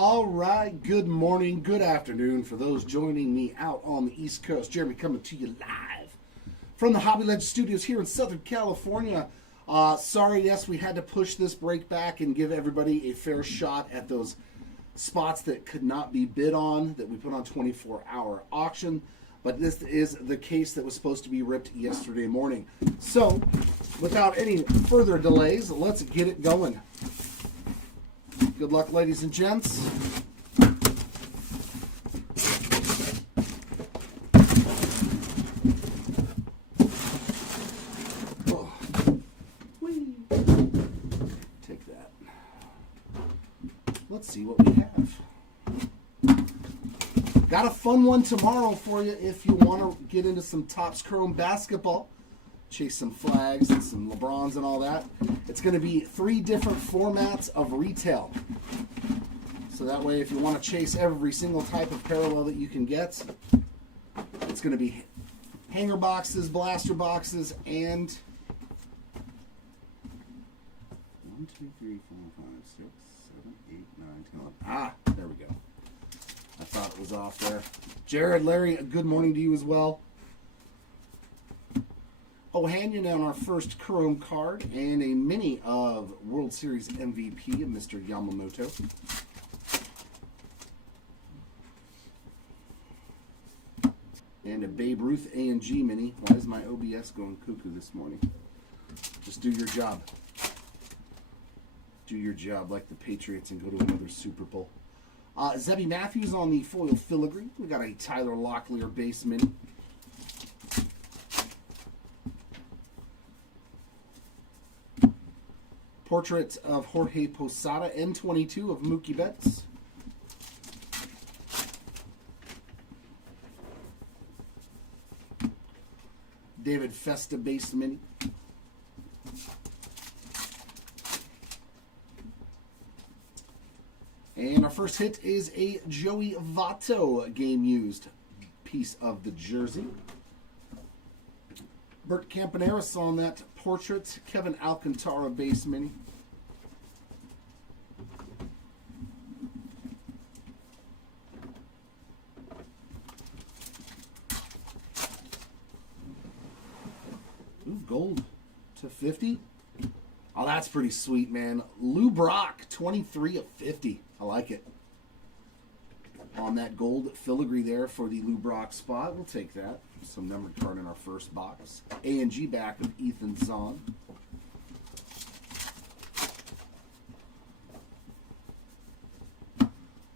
All right, good morning, good afternoon for those joining me out on the East Coast. Jeremy coming to you live from the Hobby Ledge Studios here in Southern California. Sorry, yes, we had to push this break back and give everybody a fair shot at those spots that could not be bid on that we put on 24-hour auction. But this is the case that was supposed to be ripped yesterday morning. So, without any further delays, let's get it going. Good luck, ladies and gents. Oh. Whee. Take that. Let's see what we have. Got a fun one tomorrow for you if you want to get into some Topps Chrome basketball. Chase some flags and some LeBrons and all that. It's going to be 3 different formats of retail. So that way, if you want to chase every single type of parallel that you can get, it's going to be hanger boxes, blaster boxes, and 1, 2, 3, 4, 5, 6, 7, 8, 9, 10, 11. Ah, there we go. I thought it was off there. Jared, Larry, good morning to you as well. Ohanian on our first Chrome card, and a mini of World Series MVP of Mr. Yamamoto. And a Babe Ruth A&G mini. Why is my OBS going cuckoo this morning? Just do your job. Do your job like the Patriots and go to another Super Bowl. Zebby Matthews on the foil filigree. We got a Tyler Locklear base mini. Portrait of Jorge Posada, N22 of Mookie Betts. David Festa base mini. And our first hit is a Joey Votto game used piece of the jersey. Bert Campaneris on that portrait. Kevin Alcantara base mini. Ooh, gold to 50. Oh, that's pretty sweet, man. Lou Brock, 23 of 50. I like it. On that gold filigree there for the Lou Brock spot. We'll take that. Some numbered card in our first box. A&G back of Ethan Zahn.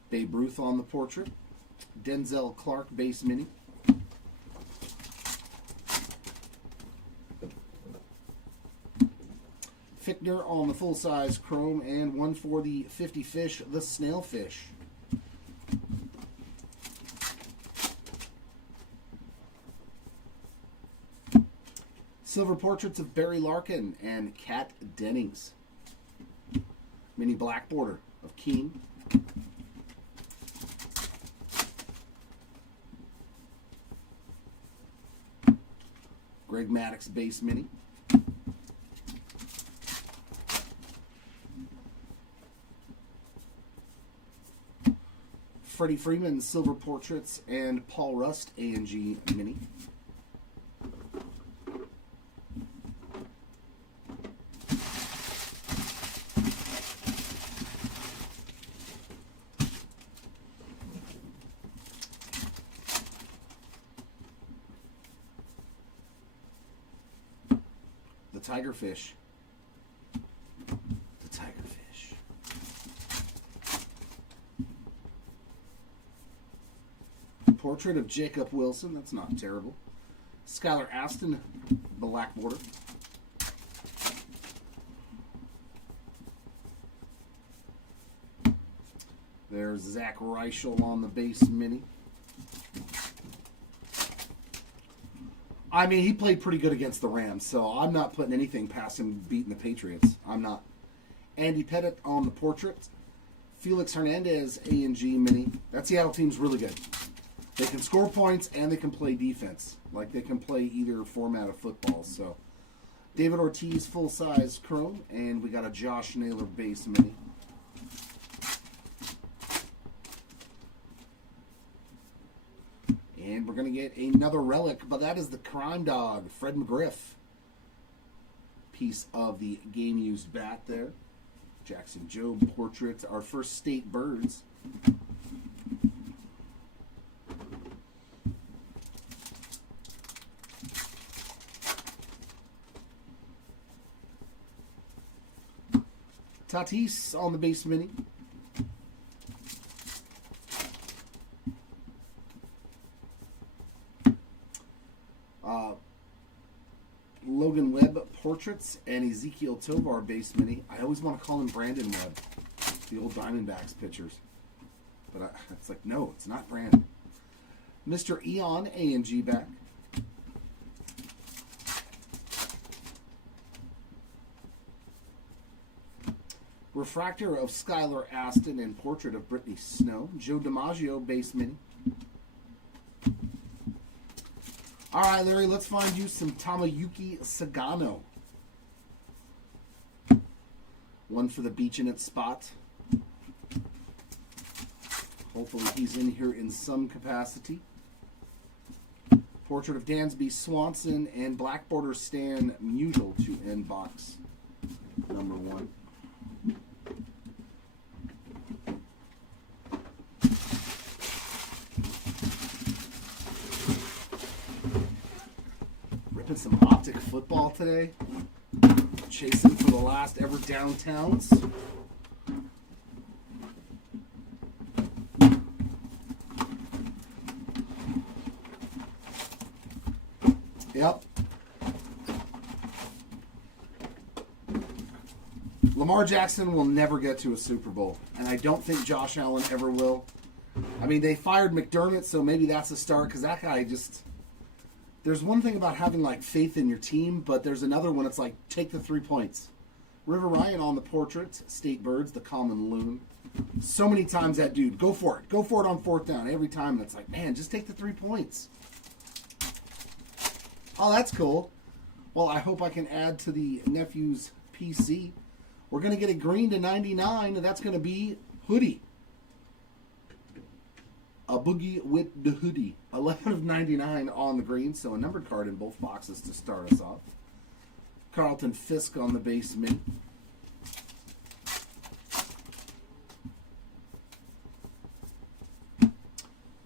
Babe Ruth on the portrait. Denzel Clark base mini. Fichtner on the full-size chrome, and one for the 50 fish, the Snailfish. Silver portraits of Barry Larkin and Kat Dennings. Mini black border of Keane. Greg Maddux base mini. Freddie Freeman silver portraits and Paul Rust A&G mini. The Tigerfish. The Tigerfish. Portrait of Jacob Wilson. That's not terrible. Skylar Aston, black border. There's Zach Reichel on the base mini. I mean, he played pretty good against the Rams, so I'm not putting anything past him beating the Patriots. I'm not. Andy Pettit on the portrait. Felix Hernandez A&G mini. That Seattle team's really good. They can score points and they can play defense. Like they can play either format of football. So David Ortiz full-size chrome, and we got a Josh Naylor base mini. And we're going to get another relic, but that is the Crime Dog, Fred McGriff. Piece of the game-used bat there. Jackson Jobe portrait, our first State Birds. Tatis on the base mini. Logan Webb portraits and Ezekiel Tovar base mini. I always want to call him Brandon Webb, the old Diamondbacks pitchers. But it's like, no, it's not Brandon. Mr. Eon A&G back. Refractor of Skylar Aston and portrait of Brittany Snow. Joe DiMaggio base mini. All right, Larry, let's find you some Tamayuki Sagano. One for the beach in its spot. Hopefully he's in here in some capacity. Portrait of Dansby Swanson and Black Border Stan Musial to end box number 1. Ripping some optic football today. Chasing for the last ever downtowns. Yep. Lamar Jackson will never get to a Super Bowl, and I don't think Josh Allen ever will. I mean, they fired McDermott, so maybe that's a start, because that guy just... There's one thing about having, like, faith in your team, but there's another one, it's like, take the 3 points. River Ryan on the portrait. State Birds, the common loon. So many times that dude, go for it. Go for it on 4th down. Every time, and it's like, man, just take the 3 points. Oh, that's cool. Well, I hope I can add to the nephew's PC. We're going to get a green to 99, and that's going to be Hoodie. A boogie with the hoodie. 11 of 99 on the green, so a numbered card in both boxes to start us off. Carlton Fisk on the base mid.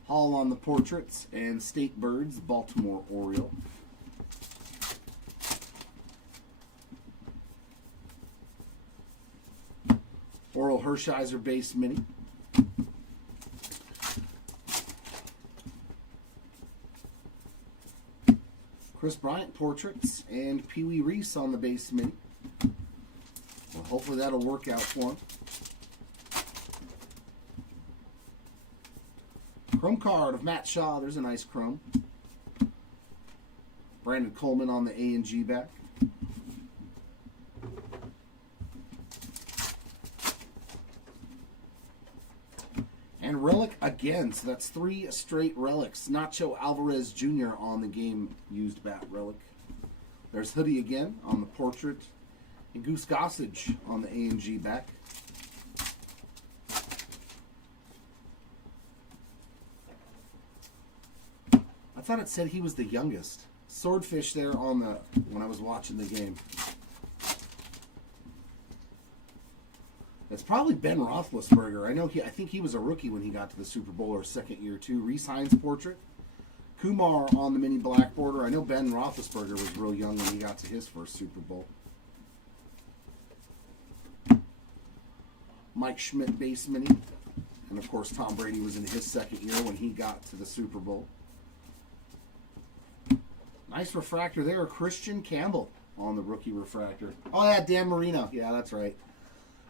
Hall on the portraits, and State Birds, Baltimore Oriole. Oral Hershiser base mini. Chris Bryant portraits and Pee Wee Reese on the base mini. Well, hopefully that'll work out for him. Chrome card of Matt Shaw. There's a nice chrome. Brandon Coleman on the A&G back. And relic again, so that's 3 straight relics. Nacho Alvarez Jr. on the game-used bat relic. There's Hoodie again on the portrait. And Goose Gossage on the A&G back. I thought it said he was the youngest. Swordfish there on the when I was watching the game. It's probably Ben Roethlisberger. I think he was a rookie when he got to the Super Bowl, or second year too. Reese Hines portrait. Kumar on the mini black border. I know Ben Roethlisberger was real young when he got to his first Super Bowl. Mike Schmidt base mini. And of course Tom Brady was in his second year when he got to the Super Bowl. Nice refractor there. Christian Campbell on the rookie refractor. Oh yeah, Dan Marino. Yeah, that's right.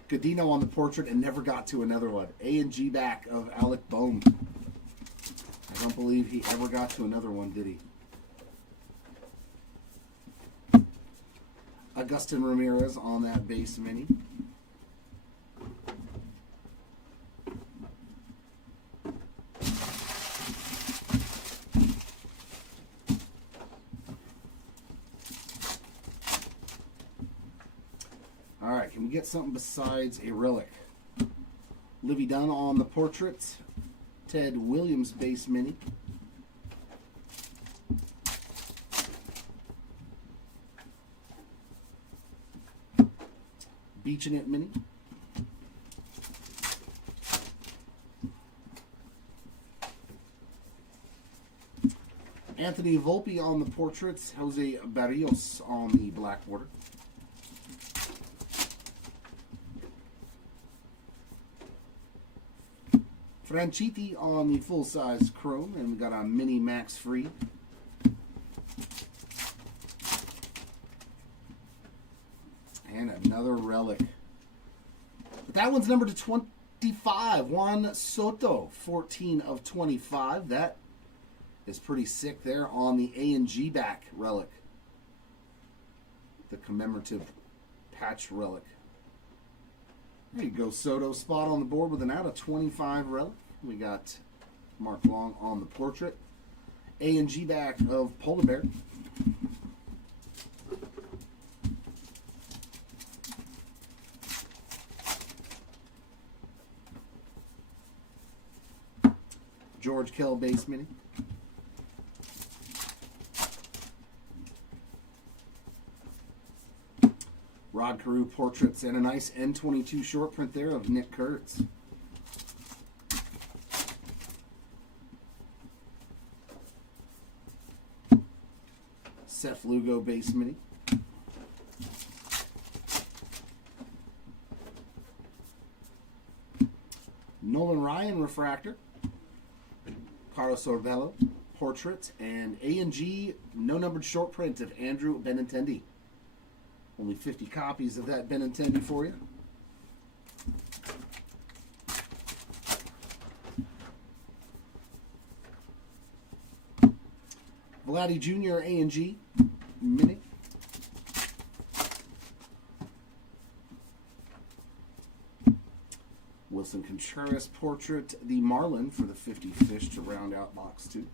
Godino on the portrait and never got to another one. A&G back of Alec Bohm. I don't believe he ever got to another one, did he? Augustin Ramirez on that base mini. All right, can we get something besides a relic? Livy Dunn on the portrait. Ted Williams base mini. Beaching It Mini. Anthony Volpe on the portraits. Jose Barrios on the black border. Franchitti on the full-size chrome. And we got a mini Max Free. And another relic. But that one's numbered to 25. Juan Soto, 14 of 25. That is pretty sick there on the A&G back relic. The commemorative patch relic. There you go, Soto. Spot on the board with an out of 25 relic. We got Mark Long on the portrait. A&G back of Polar Bear. George Kell base mini. Rod Carew portraits and a nice N22 short print there of Nick Kurtz. Seth Lugo base mini. Nolan Ryan refractor. Carlos Sorbello portraits and A&G no numbered short print of Andrew Benintendi. Only 50 copies of that Benintendi for you. Vladdy Jr. A&G mini. Wilson Contreras portrait, the Marlin for the 50 fish to round out box 2.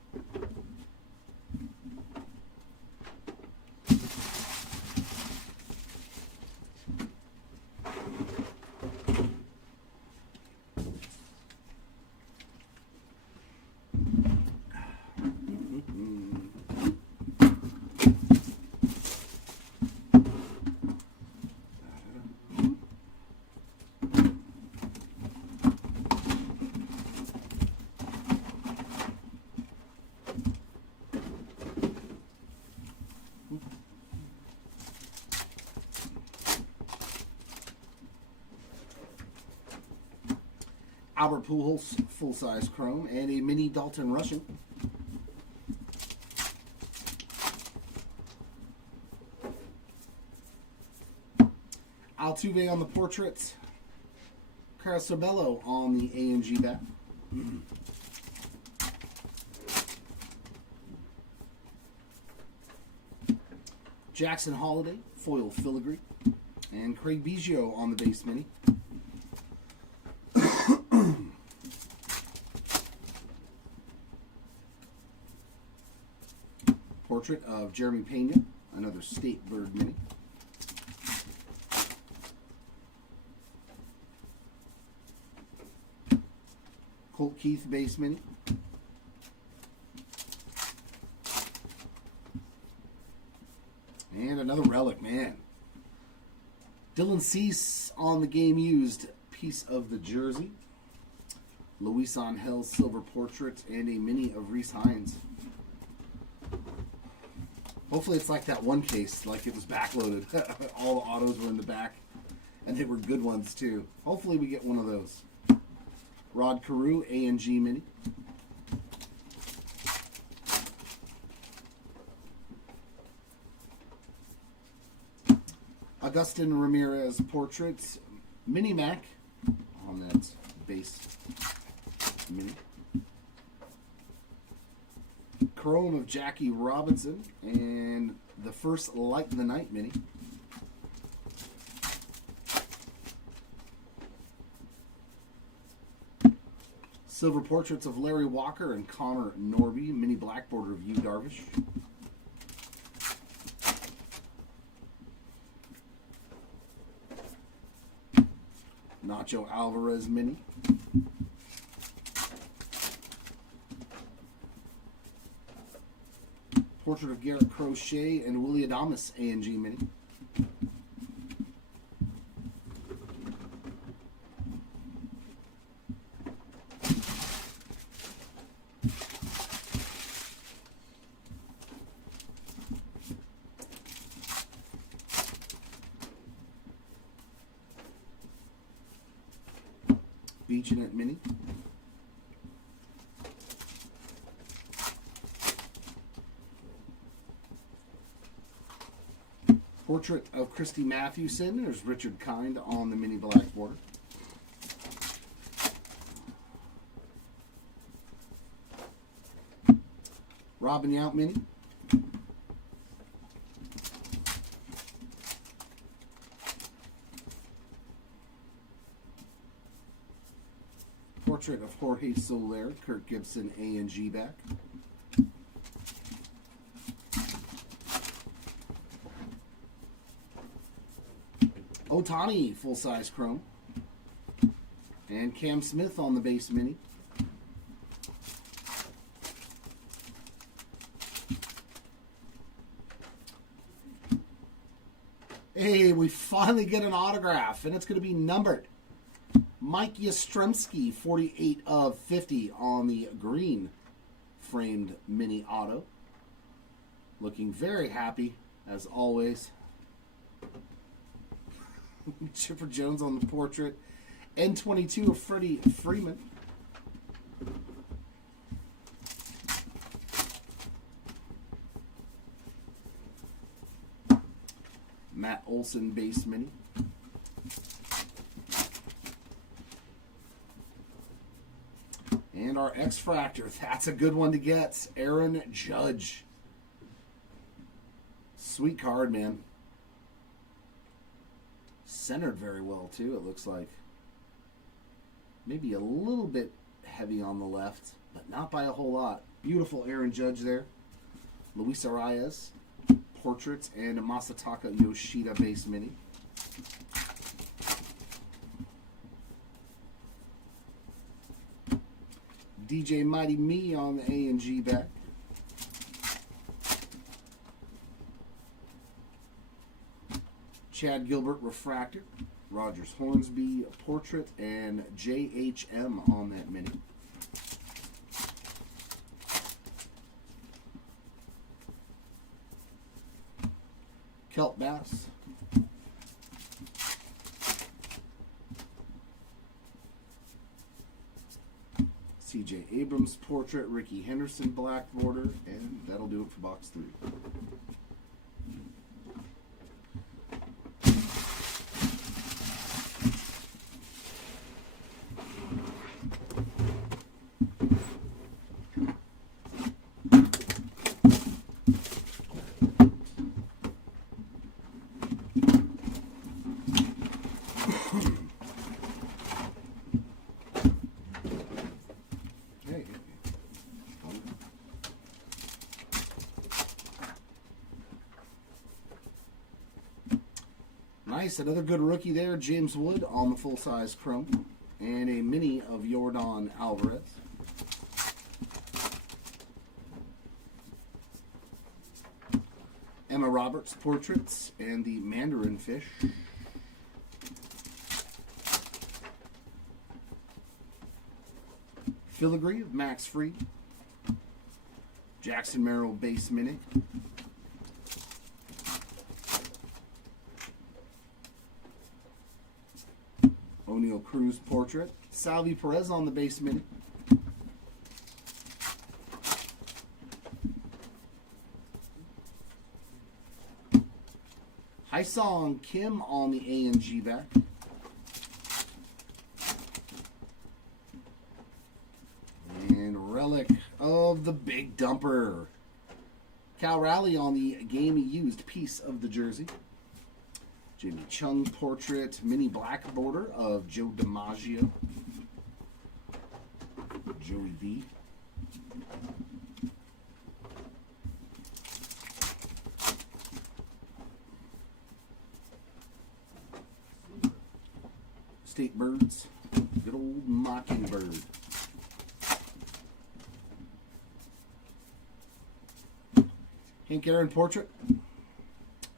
Albert Pujols full-size chrome and a mini Dalton Rushing. Altuve on the portraits. Carlos Sorbello on the A&G back. Jackson Holiday foil filigree. And Craig Biggio on the base mini. Portrait of Jeremy Pena, another State Bird mini. Colt Keith base mini. And another relic, man. Dylan Cease on the game used piece of the jersey. Luis Angel silver portrait and a mini of Reese Hines. Hopefully it's like that one case, like it was backloaded. All the autos were in the back, and they were good ones too. Hopefully we get one of those. Rod Carew, A&G mini. Agustin Ramirez portraits, Mini Mac on that base mini. Chrome of Jackie Robinson and the first Light of the Night mini. Silver portraits of Larry Walker and Connor Norby, mini black border of Yu Darvish. Nacho Alvarez mini. Portrait of Garrett Crochet and Willie Adames A&G mini. featuring it mini. Portrait of Christy Mathewson. There's Richard Kind on the mini black border. Robin Yount mini. Portrait of Jorge Soler, Kirk Gibson A and G back. Ohtani full-size chrome. And Cam Smith on the base mini. Hey, we finally get an autograph, and it's going to be numbered. Mike Yastrzemski, 48 of 50 on the green framed mini auto. Looking very happy, as always. Chipper Jones on the portrait. N22 of Freddie Freeman. Matt Olson base mini. And our X-Fractor. That's a good one to get. Aaron Judge. Sweet card, man. Centered very well, too, it looks like. Maybe a little bit heavy on the left, but not by a whole lot. Beautiful Aaron Judge there. Luis Arias. Portraits and a Masataka Yoshida base mini. DJ Mighty Me on the A and G back. Chad Gilbert refractor. Rogers Hornsby portrait and JHM on that mini. Kelp Bass. CJ Abrams portrait, Ricky Henderson black border, and that'll do it for box 3. Nice, another good rookie there, James Wood on the full-size chrome. And a mini of Yordan Alvarez. Emma Roberts portraits and the Mandarin fish. Filigree of Max Fried. Jackson Merrill base mini. O'Neal Cruz portrait. Salvi Perez on the base mini. Hyesung Kim on the A and G back. And relic of the Big Dumper. Cal Raleigh on the game used piece of the jersey. Jimmy Chung portrait, mini black border of Joe DiMaggio. Joey V. State Birds, good old Mockingbird. Hank Aaron portrait,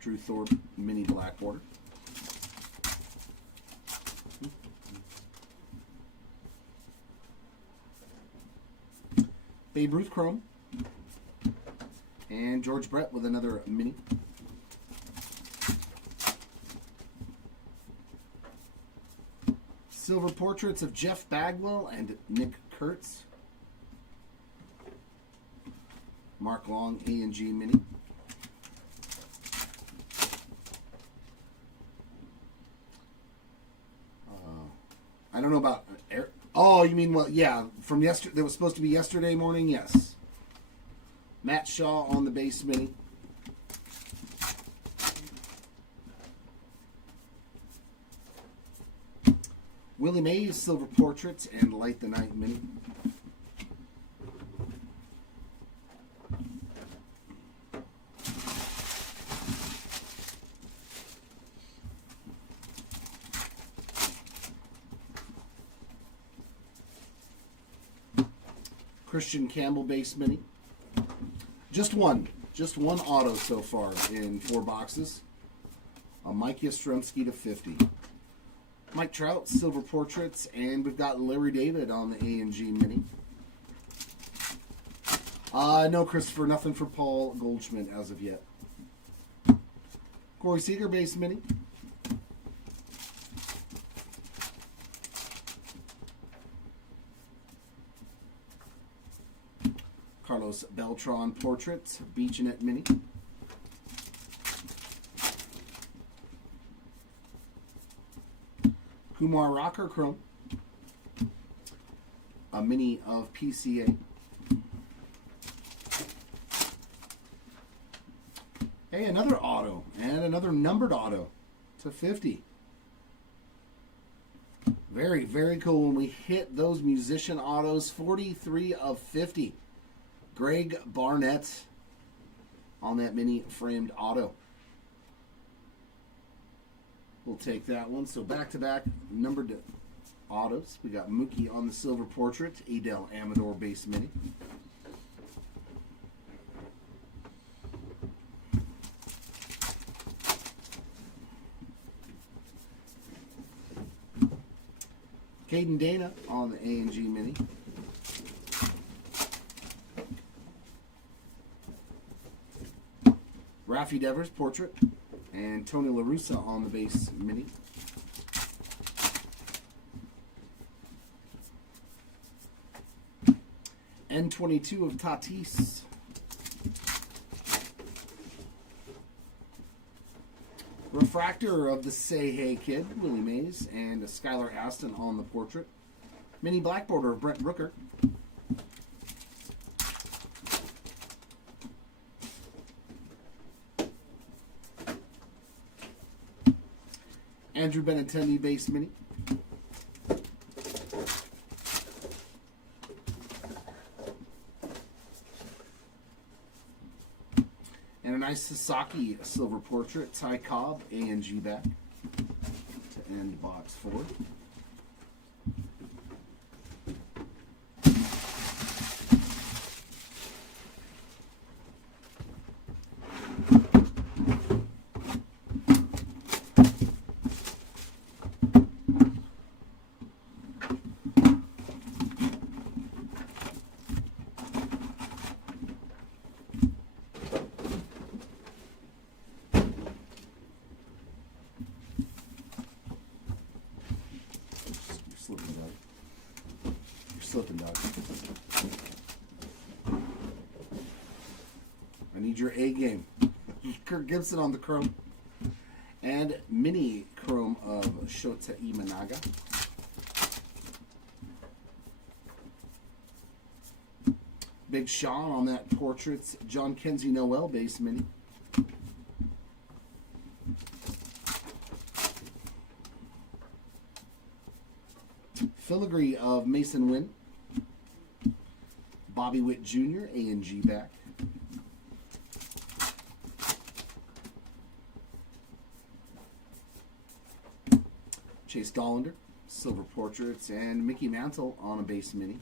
Drew Thorpe mini black border. Babe Ruth chrome. And George Brett with another mini. Silver portraits of Jeff Bagwell and Nick Kurtz. Mark Long A&G Mini. I don't know about air. Oh, you mean what? Yeah, from yesterday. That was supposed to be yesterday morning. Yes. Matt Shaw on the base mini. Willie Mays Silver Portraits and Light the Night Mini. Christian Campbell base mini. Just one auto so far in 4 boxes. Mike Yastrzemski to 50. Mike Trout Silver Portraits, and we've got Larry David on the A&G mini. No, Christopher, nothing for Paul Goldschmidt as of yet. Corey Seager base mini. Carlos Beltran Portraits, Beach-Net mini. Kumar Rocker Chrome. A mini of PCA. Hey, another auto. And another numbered auto to 50. Very, very cool when we hit those musician autos. 43 of 50. Greg Barnett on that mini framed auto. We'll take that one. So back-to-back numbered autos. We got Mookie on the Silver Portrait. Adel Amador base mini. Caden Dana on the A&G mini. Rafi Devers Portrait. And Tony La Russa on the base mini. N22 of Tatis. Refractor of the Say Hey Kid, Willie Mays, and a Skylar Aston on the portrait. Mini black border of Brent Rooker. Andrew Benintendi base mini. And a nice Sasaki Silver Portrait. Ty Cobb, A&G back to end box 4. Slipping, dog. I need your A game. Kirk Gibson on the chrome. And mini chrome of Shota Imanaga. Big Sean on that portraits. John Kenzie Noel base mini. Filigree of Mason Wynn. Bobby Witt Jr., A&G back. Chase Dollander, Silver Portraits, and Mickey Mantle on a base mini.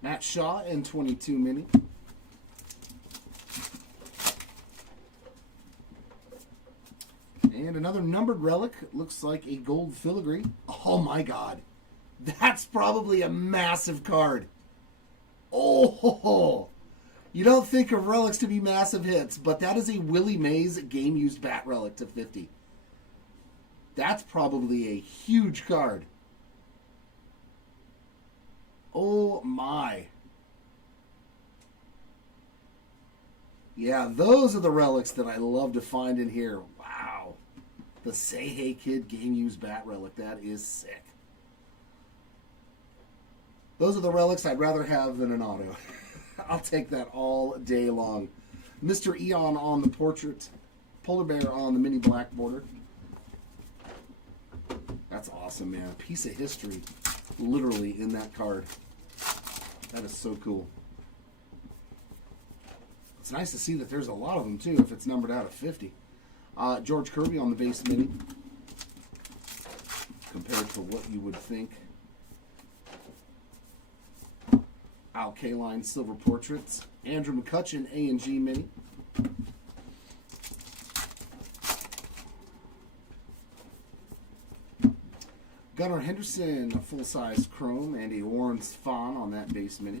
Matt Shaw, N22 mini. And another numbered relic. Looks like a gold filigree. Oh my god. That's probably a massive card. Oh, You don't think of relics to be massive hits, but that is a Willie Mays game-used bat relic to 50. That's probably a huge card. Oh, my. Yeah, those are the relics that I love to find in here. Wow. The Say Hey Kid game-used bat relic. That is sick. Those are the relics I'd rather have than an auto. I'll take that all day long. Mr. Eon on the portrait. Polar Bear on the mini black border. That's awesome, man. A piece of history literally in that card. That is so cool. It's nice to see that there's a lot of them, too, if it's numbered out of 50. George Kirby on the base mini. Compared to what you would think. Al Kaline Silver Portraits. Andrew McCutcheon A&G Mini. Gunnar Henderson, a full-size chrome, and a Warren Spahn on that base mini.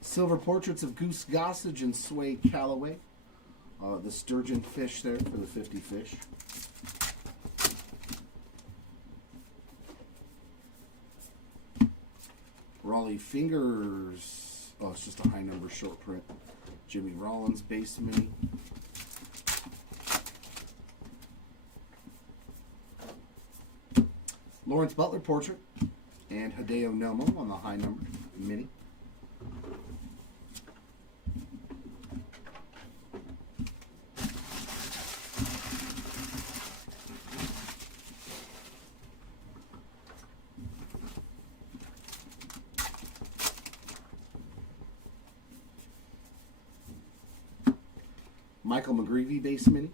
Silver Portraits of Goose Gossage and Sway Calloway. The sturgeon fish there for the 50 fish. Raleigh Fingers. Oh, it's just a high number short print. Jimmy Rollins base mini. Lawrence Butler portrait. And Hideo Nomo on the high number mini. Michael McGreevy base mini.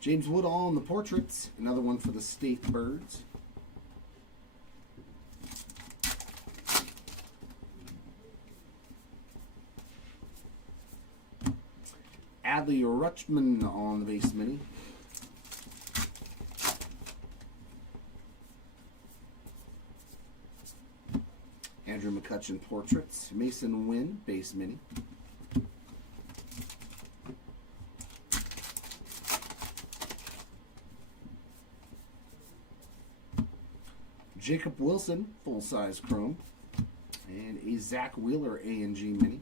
James Wood on the portraits. Another one for the State Birds. Adley Rutschman on the base mini. Andrew McCutcheon portraits. Mason Wynn base mini. Jacob Wilson full-size chrome. And a Zach Wheeler A&G mini.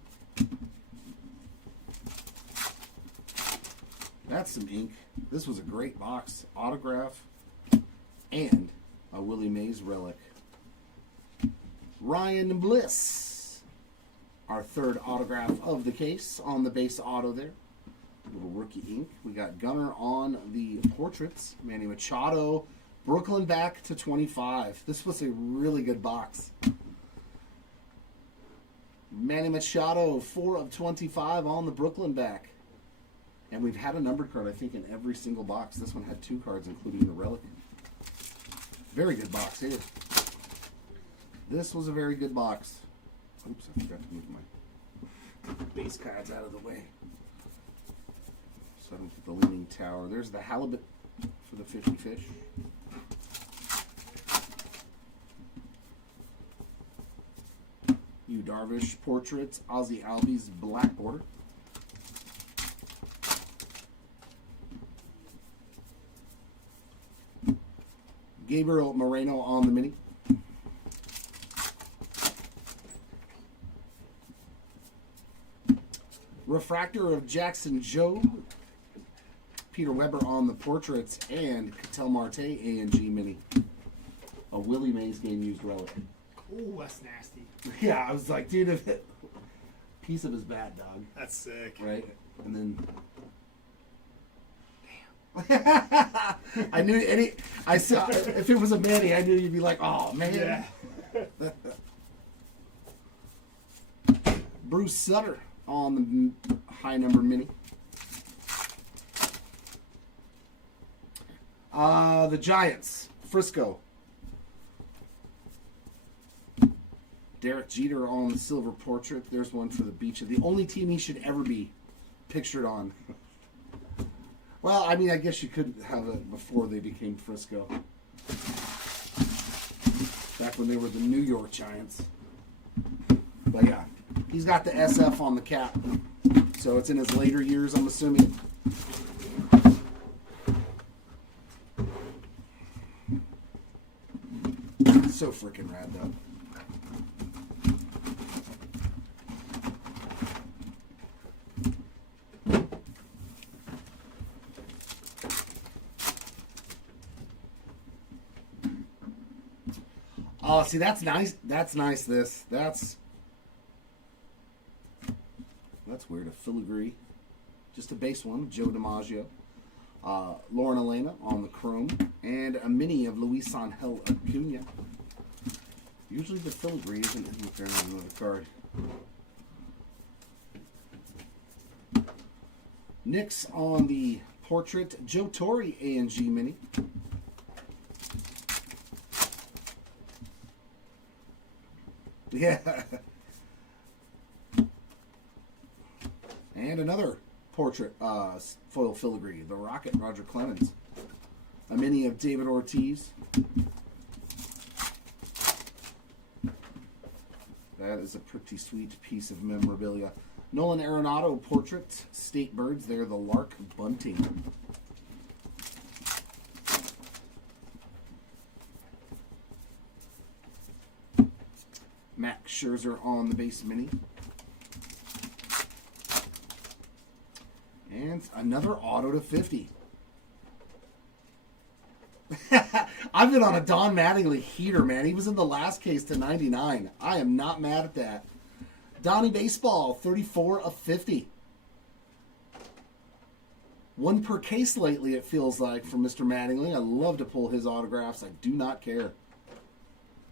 That's some ink. This was a great box. Autograph and a Willie Mays relic. Ryan Bliss, our third autograph of the case on the base auto there. Little rookie ink. We got Gunner on the portraits. Manny Machado, Brooklyn back to 25. This was a really good box. Manny Machado, 4 of 25 on the Brooklyn back. And we've had a numbered card, I think, in every single box. This one had 2 cards, including the relic. Very good box here. This was a very good box. Oops, I forgot to move my base cards out of the way. So I don't get the Leaning Tower. There's the halibut for the 50 fish. Yu Darvish portraits. Ozzie Albies black border. Gabriel Moreno on the mini. Refractor of Jackson Joe. Peter Weber on the portraits. And Ketel Marte A&G mini. A Willie Mays game used relic. Oh, that's nasty. Yeah, I was like, dude, if it, piece of his bat, dog. That's sick. Right? And then, I knew I saw if it was a Manny, I knew you'd be like, oh man. Yeah. Bruce Sutter on the high number mini. The Giants, Frisco. Derek Jeter on the silver portrait. There's one for the beach. The only team he should ever be pictured on. Well, I mean, I guess you could have it before they became Frisco. Back when they were the New York Giants. But yeah, he's got the SF on the cap. So it's in his later years, I'm assuming. So freaking rad, though. Oh, see, that's nice. That's nice. That's weird. A filigree, just a base one. Joe DiMaggio, Lauren Elena on the chrome, and a mini of Luis Angel Acuna. Usually the filigree isn't in the card. Knicks on the portrait. Joe Torre A&G mini. Yeah. And another portrait foil filigree. The Rocket, Roger Clemens. A mini of David Ortiz. That is a pretty sweet piece of memorabilia. Nolan Arenado portrait. State Birds. They're the Lark Bunting. Max Scherzer on the base mini. And another auto to 50. I've been on a Don Mattingly heater, man. He was in the last case to 99. I am not mad at that. Donnie Baseball, 34 of 50. One per case lately, it feels like, from Mr. Mattingly. I love to pull his autographs. I do not care.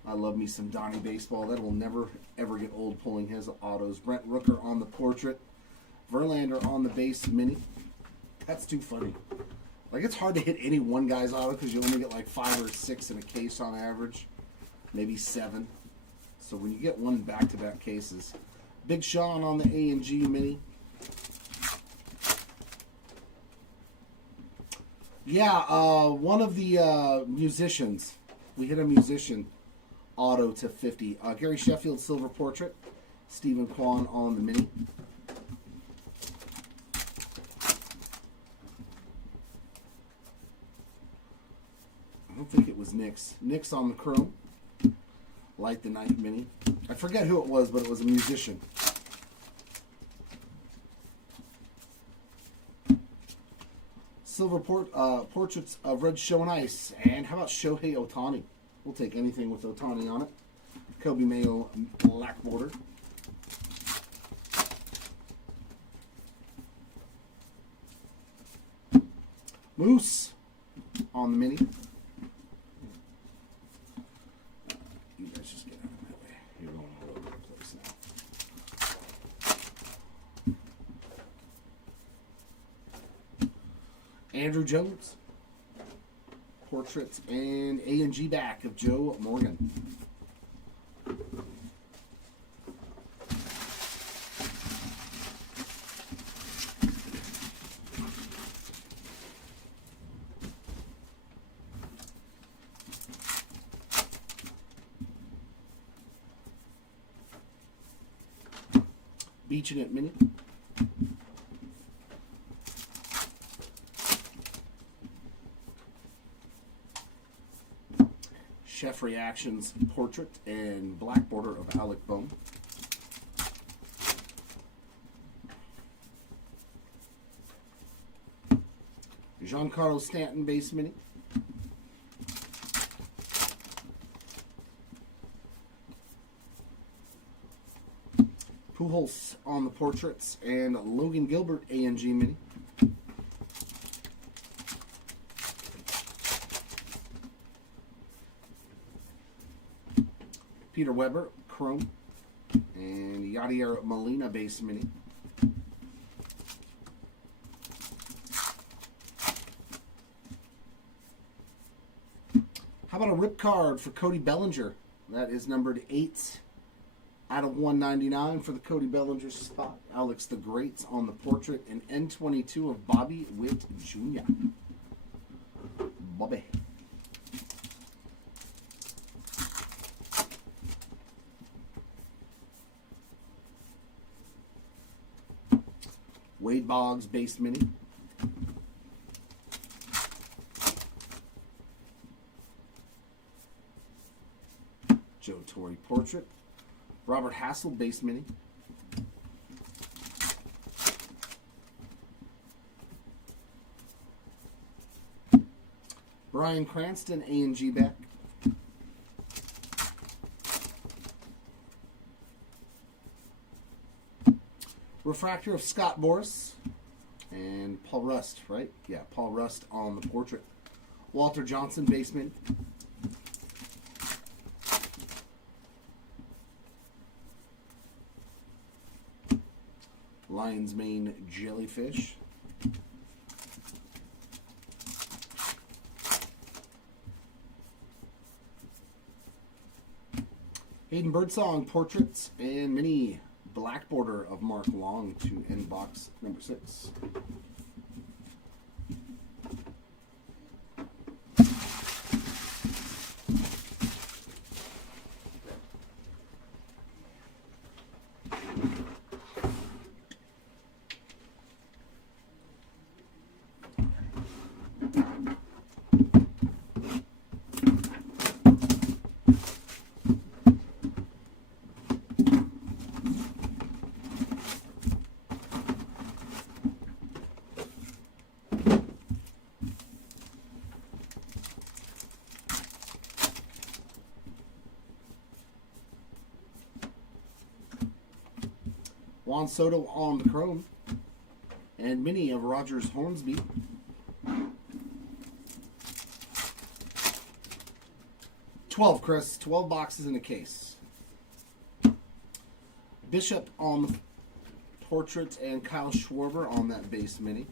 I love me some Donnie Baseball. That will never, ever get old pulling his autos. Brent Rooker on the portrait. Verlander on the base mini. That's too funny. Like, it's hard to hit any one guy's auto because you only get like 5 or 6 in a case on average. Maybe 7. So when you get one back-to-back cases. Big Sean on the A&G mini. Yeah, one of the musicians. We hit a musician auto to 50. Gary Sheffield silver portrait. Stephen Kwan on the mini. I don't think it was Nick's. Nick's on the chrome. Light the Night mini. I forget who it was, but it was a musician. Silver portraits of Red Show and Ice. And how about Shohei Ohtani? We'll take anything with Ohtani on it. Kobe Mayo black border. Moose on the mini. You guys just get out of my way. You're going all over the place now. Andrew Jones. Portraits and A&G back of Joe Morgan. Beaching It mini. Chef Reactions portrait and black border of Alec Bohm. Giancarlo Stanton base mini. Pujols on the portraits and Logan Gilbert A&G mini. Peter Weber chrome and Yadier Molina base mini. How about a rip card for Cody Bellinger? That is numbered 8 Out of 199 for the Cody Bellinger spot. Alex the Greats on the portrait. And N22 of Bobby Witt Jr. Bobby. Wade Boggs base mini. Joe Torre portrait. Robert Hassel base mini. Brian Cranston A&G back. Refractor of Scott Boras and Paul Rust, right? Yeah, Paul Rust on the portrait. Walter Johnson base mini. Lion's Mane Jellyfish. Hayden Birdsong portraits and mini black border of Mark Long to end box number 6. Juan Soto on the chrome. And mini of Rogers Hornsby. Chris. 12 boxes in a case. Bishop on the portrait and Kyle Schwarber on that base mini.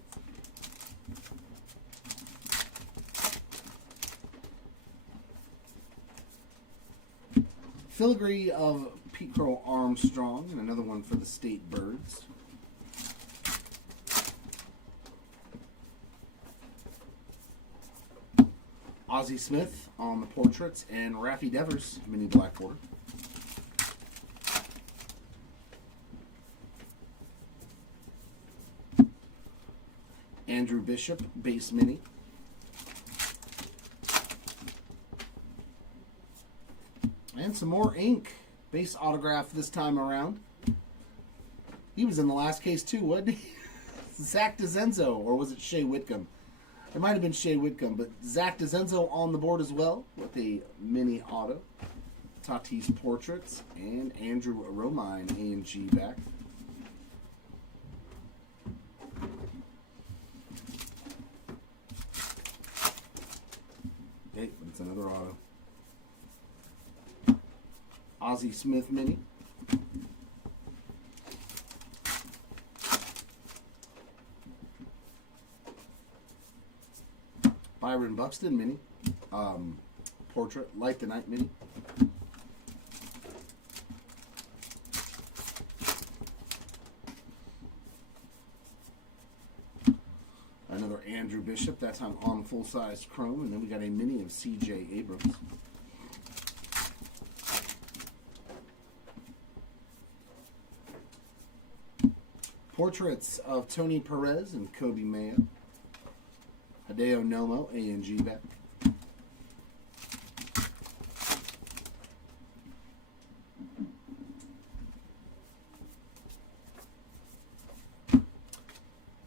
Filigree of Pete Crow Armstrong, and another one for the State Birds. Ozzie Smith on the portraits, and Raffy Devers, mini black border. Andrew Bishop, base mini. And some more ink. Base autograph this time around. He was in the last case too, wasn't he? Zach DeZenzo, or was it Shea Whitcomb? It might have been Shea Whitcomb, but Zach DeZenzo on the board as well with a mini auto. Tatis portraits and Andrew Romine A&G back. Okay, but it's another auto. Ozzie Smith mini. Byron Buxton mini. Portrait. Light the Night mini. Another Andrew Bishop, that time on full-size chrome. And then we got a mini of C.J. Abrams. Portraits of Tony Perez and Kobe Mayo. Hideo Nomo, A&G back.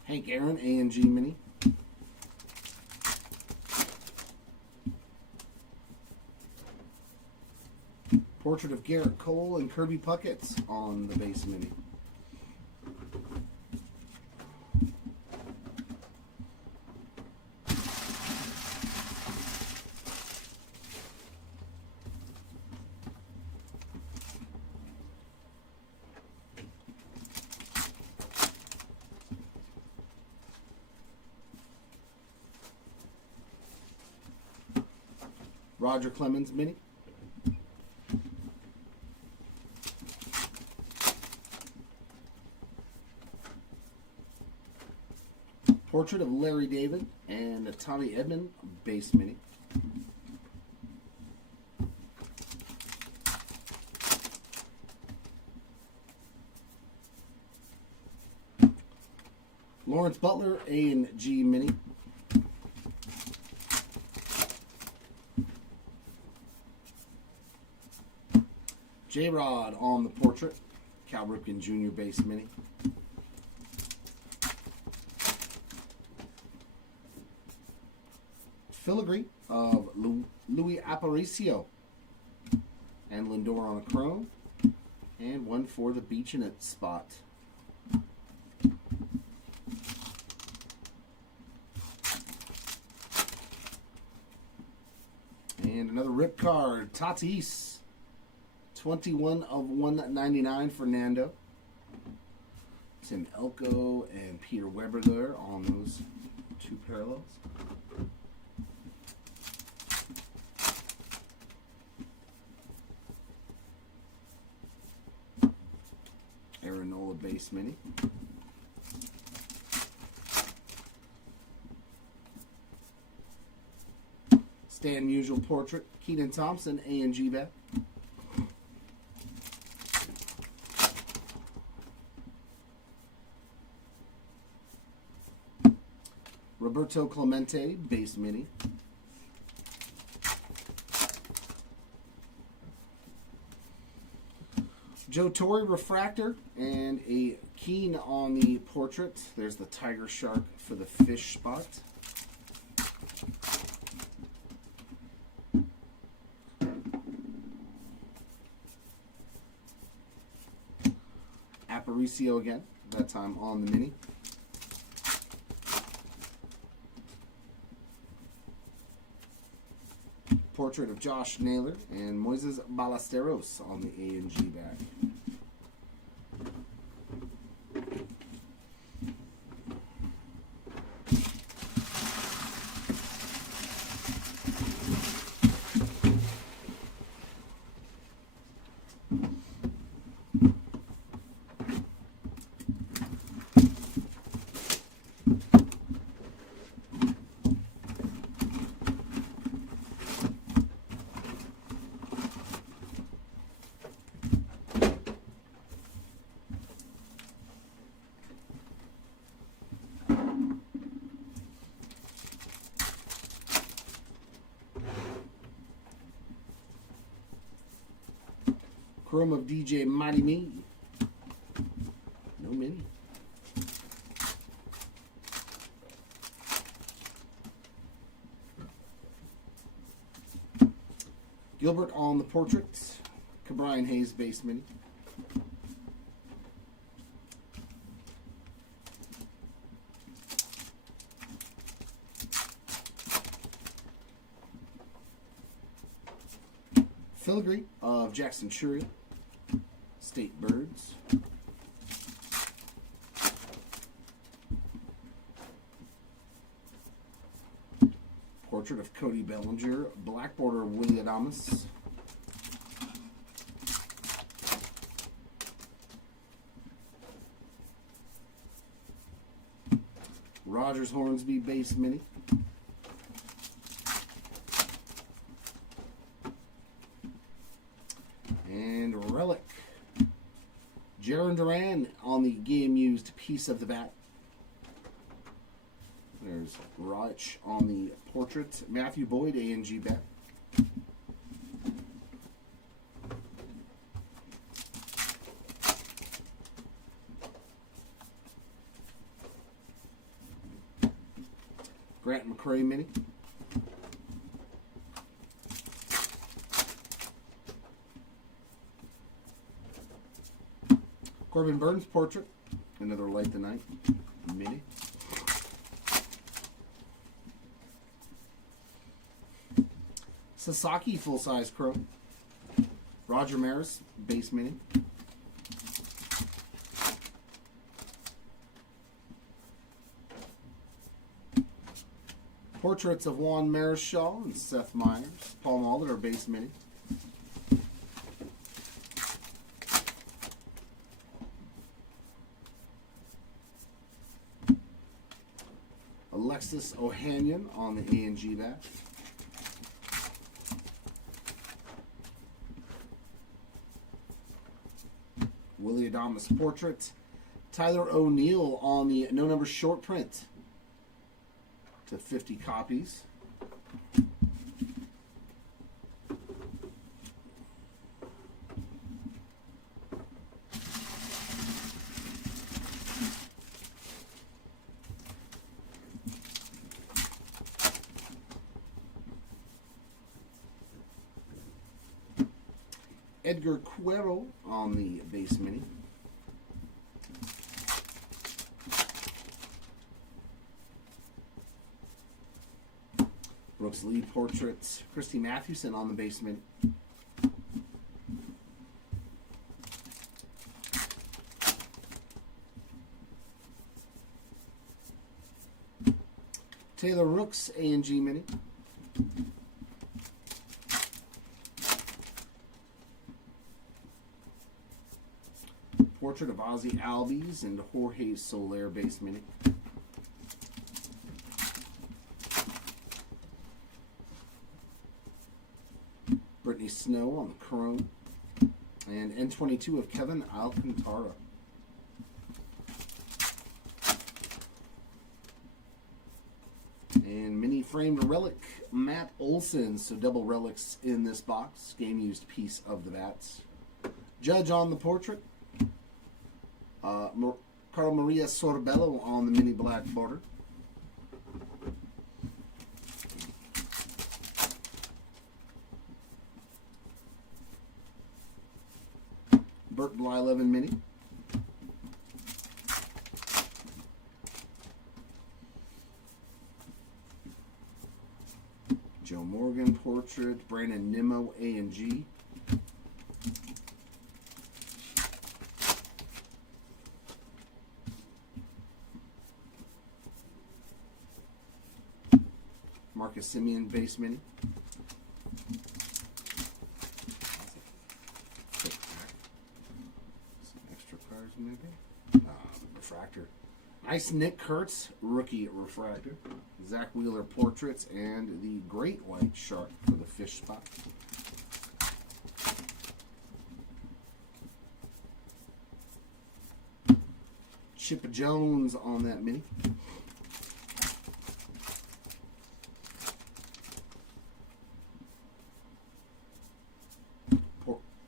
Hank Aaron, A&G mini. Portrait of Garrett Cole and Kirby Puckett on the base mini. Roger Clemens mini. portrait of Larry David and a Tommy Edman base mini. Lawrence Butler A&G mini. J-Rod on the portrait. Cal Ripken Jr. base mini. Filigree of Louis Aparicio and Lindor on a chrome. And one for the Beach in It spot. And another rip card, Tatis. 21 of 199 for Nando. Tim Elko and Peter Weber there on those two parallels. Aaron Nola base mini. Stan Musial portrait, Keaton Thompson A&G back. Roberto Clemente base mini. Joe Torre refractor and a Keen on the portrait. There's the Tiger Shark for the fish spot. Aparicio again, that time on the mini. Portrait of Josh Naylor and Moises Ballesteros on the A&G bag. Chrome of DJ Mighty Me. No mini. Gilbert on the portrait. Cabrian Hayes base mini. Filigree of Jackson Churia. State Birds. Portrait of Cody Bellinger. Black border of Willie Adames. Rogers Hornsby base mini. And relic. Jaron Duran on the game used piece of the bat. There's Rich on the portrait. Matthew Boyd A&G bat. Grant McCray mini. Corbin Burns portrait. Another Light the Night mini. Sasaki full-size chrome. Roger Maris base mini. Portraits of Juan Marichal and Seth Meyers. Paul Molitor base mini. Alexis Ohanian on the A&G back. Willie Adames portrait. Tyler O'Neill on the no number short print to 50 copies. Edgar Cuero on the base mini. Brooks Lee portrait. Christy Mathewson on the base mini. Taylor Rooks A&G mini. Portrait of Ozzy Albies and Jorge Soler base mini. Brittany Snow on the chrome. And N22 of Kevin Alcantara. And mini framed relic, Matt Olson. So double relics in this box. Game used piece of the bats. Judge on the portrait. Carl Maria Sorbello on the mini black border. Bert Blyleven mini. Joe Morgan portrait. Brandon Nimmo A&G. Marcus Simeon base mini. Some extra cards maybe. Refractor. Nice Nick Kurtz rookie refractor. Zach Wheeler portraits and the Great White Shark for the fish spot. Chip Jones on that mini.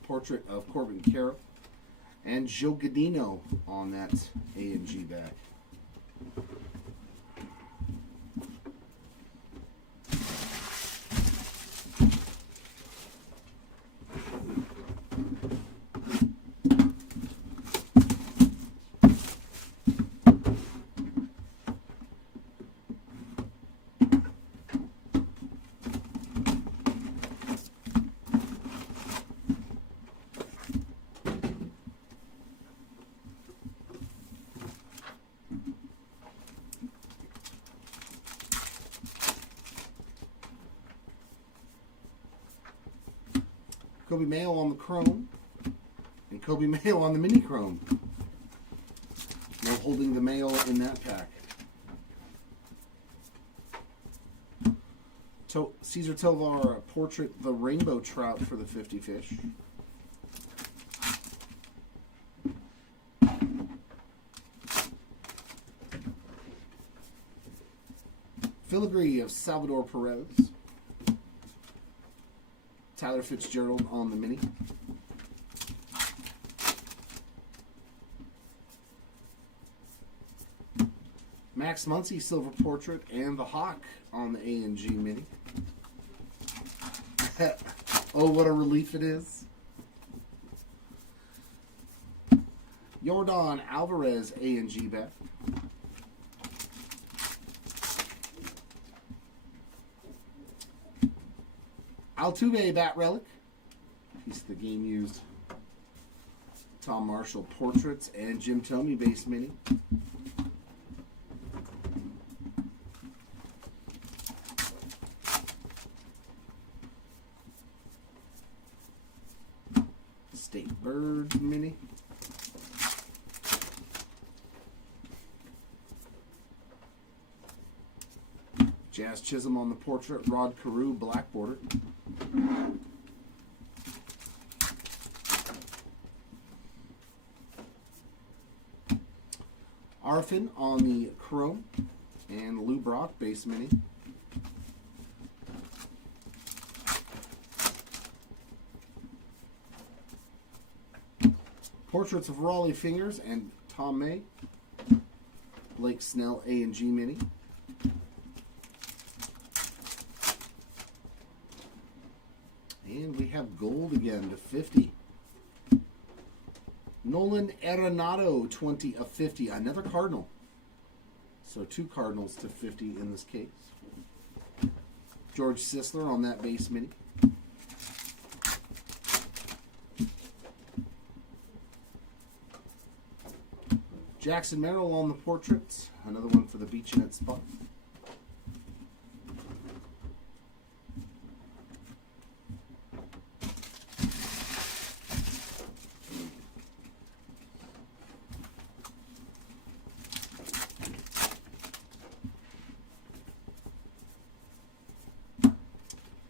Portrait of Corbin Carroll and Joe Godino on that A&G back. Kobe Mayo on the chrome and Kobe Mayo on the mini chrome. No holding the Mayo in that pack. Cesar Tovar portrait the rainbow trout for the 50 fish. Filigree of Salvador Perez. Tyler Fitzgerald on the mini. Max Muncy silver portrait and the Hawk on the A&G mini. Oh, what a relief it is. Yordan Alvarez A&G back. Altuve bat relic. Piece of the game used. Tom Marshall portraits and Jim Thome base mini. State Birds mini. Jazz Chisholm on the portrait. Rod Carew, black border. Arfin on the chrome. And Lou Brock, base mini. Portraits of Raleigh Fingers and Tom May. Blake Snell, A and G mini. And we have gold again to 50. Nolan Arenado, 20 of 50. Another Cardinal. So 2 Cardinals to 50 in this case. George Sisler on that base mini. Jackson Merrill on the portraits. Another one for the Beach-Net spot.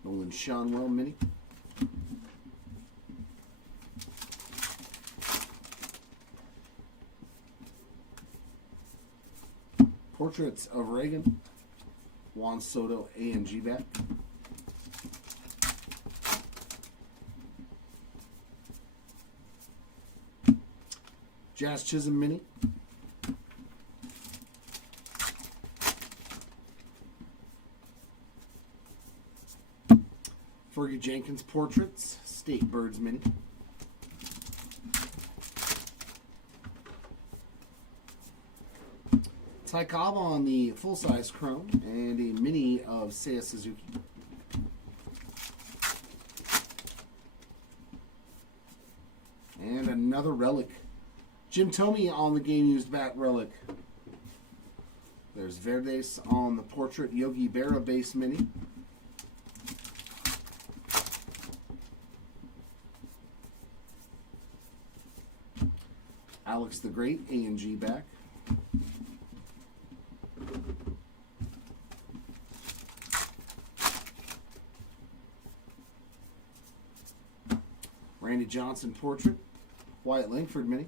Nolan Shonwell mini. Portraits of Reagan, Juan Soto, A and G back. Jazz Chisholm mini. Fergie Jenkins portraits, State Birds mini. Ty Cobb on the full-size chrome and a mini of Seiya Suzuki. And another relic. Jim Thome on the game-used bat relic. There's Verdes on the portrait. Yogi Berra base mini. Alex the Great, A and G back. Randy Johnson portrait. Wyatt Langford mini.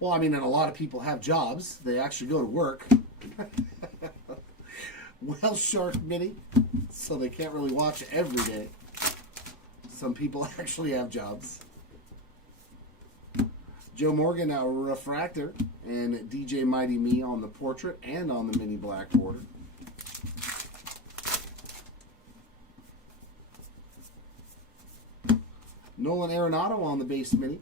Well, I mean, and a lot of people have jobs. They actually go to work. Well, Shark mini. So they can't really watch every day. Some people actually have jobs. Joe Morgan, our refractor. And DJ Mighty Me on the portrait and on the mini black border. Nolan Arenado on the base mini.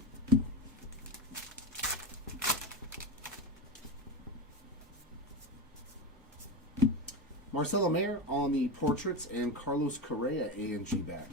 Marcelo Mayer on the portraits and Carlos Correa A and G back.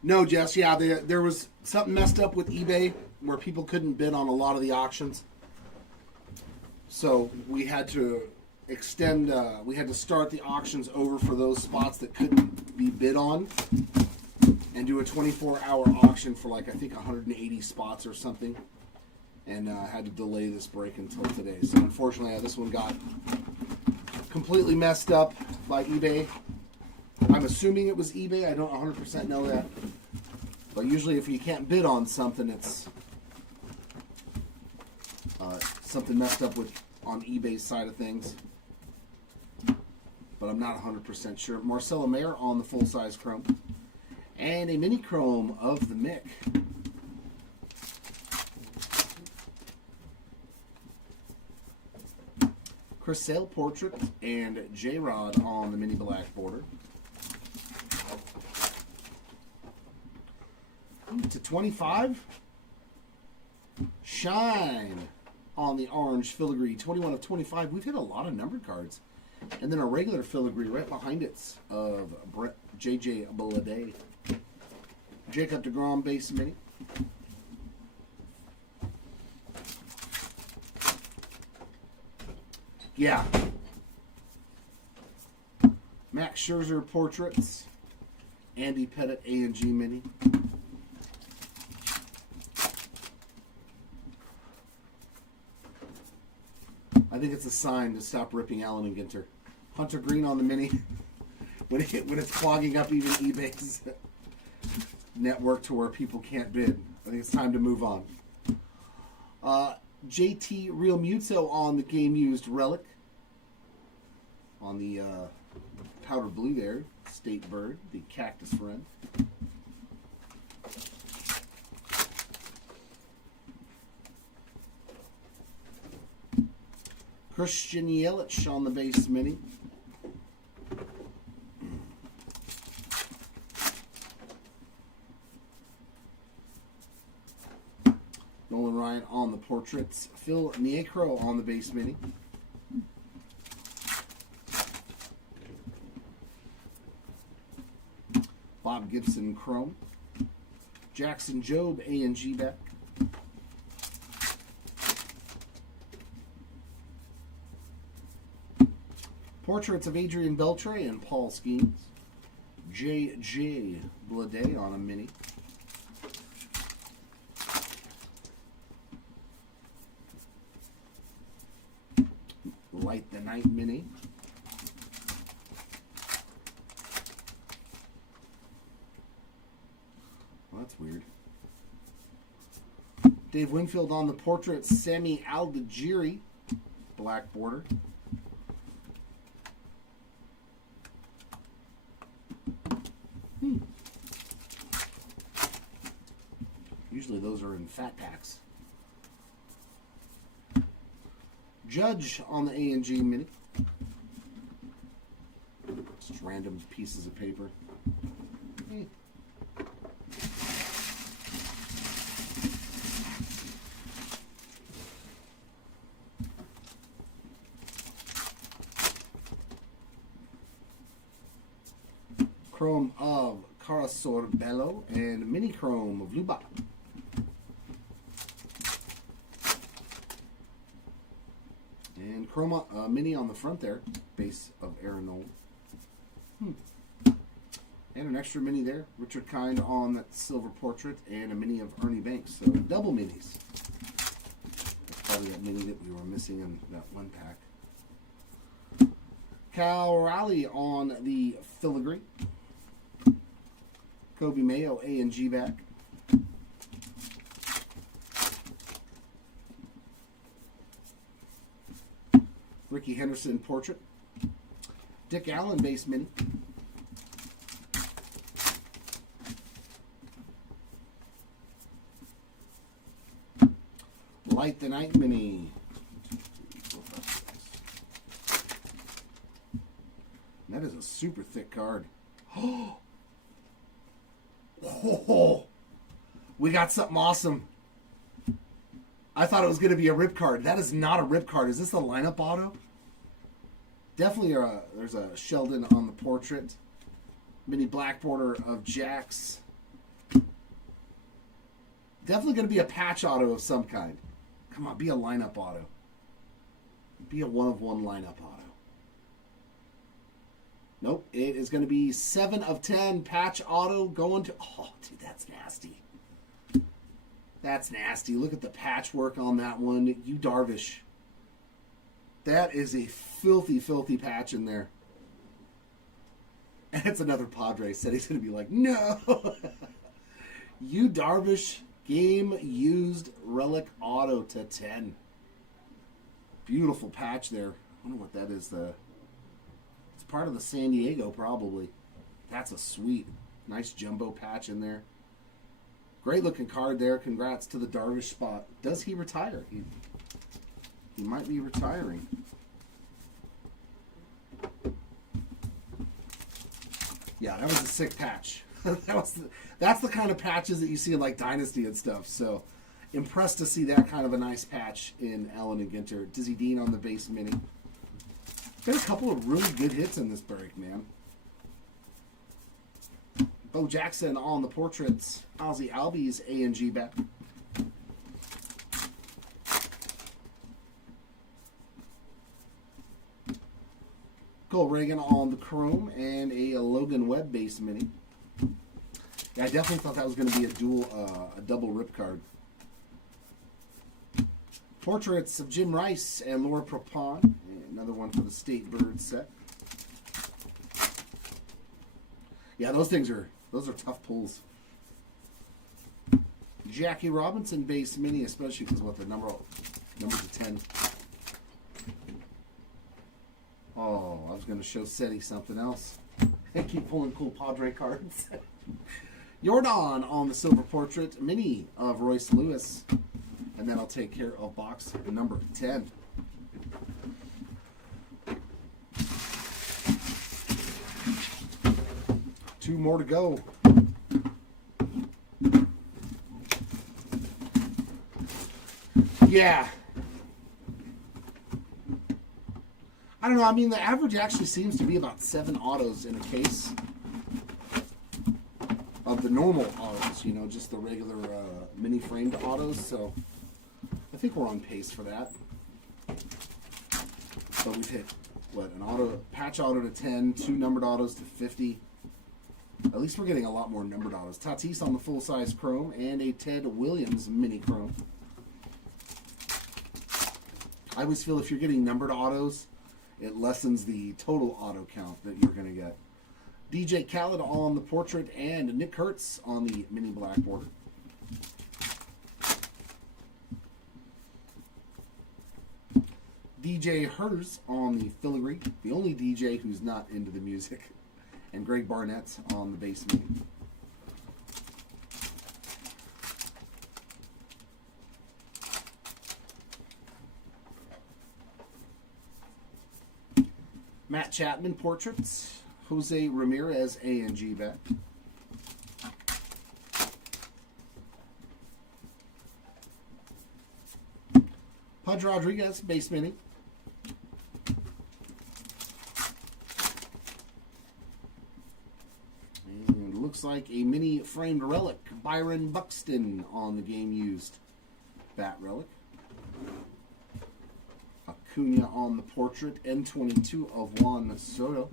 No, Jess, yeah, there was something messed up with eBay where people couldn't bid on a lot of the auctions. So we had to extend, we had to start the auctions over for those spots that couldn't be bid on and do a 24-hour auction for like, I think 180 spots or something. And had to delay this break until today. So unfortunately, this one got completely messed up by eBay. I'm assuming it was eBay. I don't 100% know that. But usually if you can't bid on something, it's something messed up with on eBay's side of things. But I'm not 100% sure. Marcelo Mayer on the full-size chrome. And a mini chrome of the Mick. Chris Sale portrait and J-Rod on the mini black border. To 25. Shine on the orange filigree. 21 of 25. We've hit a lot of numbered cards. And then a regular filigree right behind it of J.J. Bleday. Jacob deGrom base mini. Yeah. Max Scherzer portraits. Andy Pettit A&G mini. I think it's a sign to stop ripping Allen and Ginter. Hunter Green on the mini. When it's clogging up even eBay's network to where people can't bid. I think it's time to move on. JT Real Muto on the game used relic. On the powder blue there. State Bird, the Cactus Friend. Christian Yelich on the base mini. Nolan Ryan on the portraits. Phil Niekro on the base mini. Bob Gibson Chrome. Jackson Jobe A&G back. Portraits of Adrian Beltre and Paul Skeens. J.J. Bleday on a mini. Light the Night mini. Well, that's weird. Dave Winfield on the portrait. Sammy Aldigiri, black border. Usually those are in fat packs. Judge on the A&G mini. Just random pieces of paper. Chrome of Cara Sorbello and mini chrome of Luba. And chroma mini on the front there, base of Aaron Nolan. And an extra mini there, Richard Kind on that silver portrait, and a mini of Ernie Banks. So double minis. That's probably that mini that we were missing in that one pack. Cal Raleigh on the filigree. Kobe Mayo A&G back. Ricky Henderson portrait. Dick Allen base mini. Light the Night mini. That is a super thick card. Oh, we got something awesome. I thought it was going to be a rip card. That is not a rip card. Is this a lineup auto? Definitely there's a Sheldon on the portrait. Mini black border of Jax. Definitely going to be a patch auto of some kind. Come on, be a lineup auto. Be a one-of-one lineup auto. Nope, it is going to be 7 of 10 patch auto going to... Oh, dude, that's nasty. That's nasty. Look at the patchwork on that one. You Darvish. That is a filthy, filthy patch in there. And it's another Padre. Said he's going to be like, no. You Darvish game used relic auto to 10. Beautiful patch there. I wonder what that is. It's part of the San Diego probably. That's a sweet, nice jumbo patch in there. Great looking card there. Congrats to the Darvish spot. Does he retire? He might be retiring. Yeah, that was a sick patch. That's the kind of patches that you see in like Dynasty and stuff. So impressed to see that kind of a nice patch in Allen and Ginter. Dizzy Dean on the base mini. Been a couple of really good hits in this break, man. Bo Jackson on the portraits. Ozzy Albies A&G back. Cole Reagan on the chrome and a Logan Webb base mini. Yeah, I definitely thought that was going to be a double rip card. Portraits of Jim Rice and Laura Propon. Another one for the State Bird set. Yeah, those are tough pulls. Jackie Robinson base mini, especially because what the numbers of 10. Oh, I was going to show Seti something else. I keep pulling cool Padre cards. Jordan on the silver portrait, mini of Royce Lewis. And then I'll take care of box number 10. Two more to go. Yeah. I don't know. I mean, the average actually seems to be about 7 autos in a case of the normal autos, you know, just the regular mini framed autos. So I think we're on pace for that. But we've hit, what, an auto, patch auto to 10, 2 numbered autos to 50. At least we're getting a lot more numbered autos. Tatis on the full-size chrome and a Ted Williams mini chrome. I always feel if you're getting numbered autos, it lessens the total auto count that you're going to get. DJ Khaled on the portrait and Nick Hertz on the mini black border. DJ Hers on the filigree, the only DJ who's not into the music. And Greg Barnett's on the base mini. Matt Chapman portraits. Jose Ramirez A&G back. Pudge Rodriguez base mini. And looks like a mini framed relic. Byron Buxton on the game used bat relic. Acuna on the portrait. N22 of Juan Soto.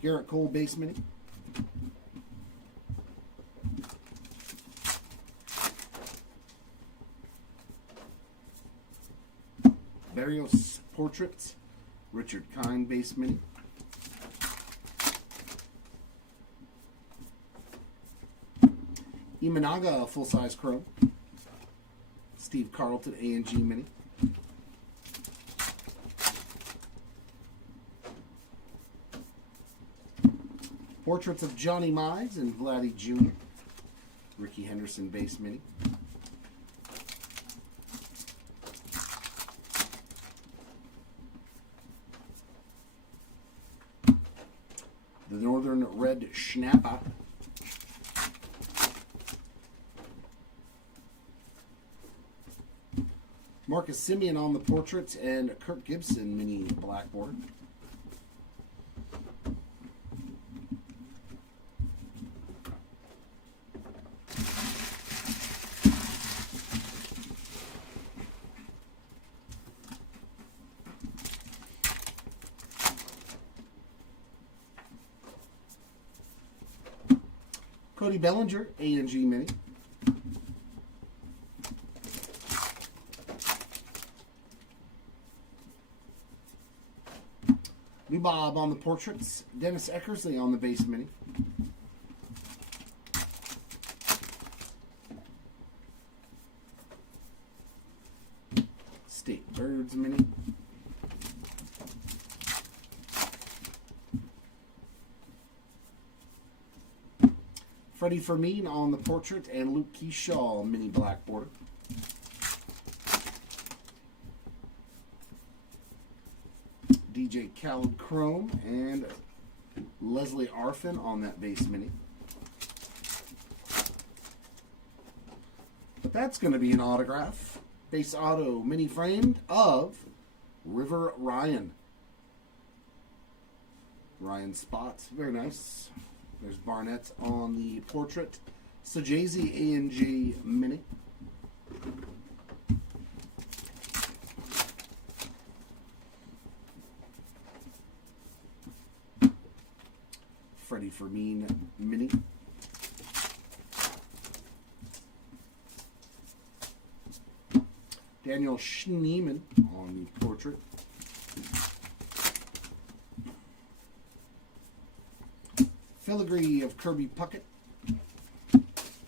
Garrett Cole base mini. Barrios portraits. Richard Kind base mini. Imanaga full-size chrome. Steve Carlton A&G mini. Portraits of Johnny Mize and Vladdy Jr. Ricky Henderson base mini. The Northern Red Schnapper. Marcus Simeon on the portraits and Kirk Gibson mini blackboard. Cody Bellinger, A&G mini. Lou Bob on the portraits. Dennis Eckersley on the base mini. State Birds mini. Freddie Fermin on the portrait and Luke Keyshaw mini black border. DJ Khaled chrome and Leslie Arfin on that base mini. But that's going to be an autograph. Base auto mini framed of River Ryan. Ryan spots. Very nice. There's Barnett on the portrait. Sajazi A&G mini. Freddie Fermin mini. Daniel Schneemann on the portrait. Filigree of Kirby Puckett.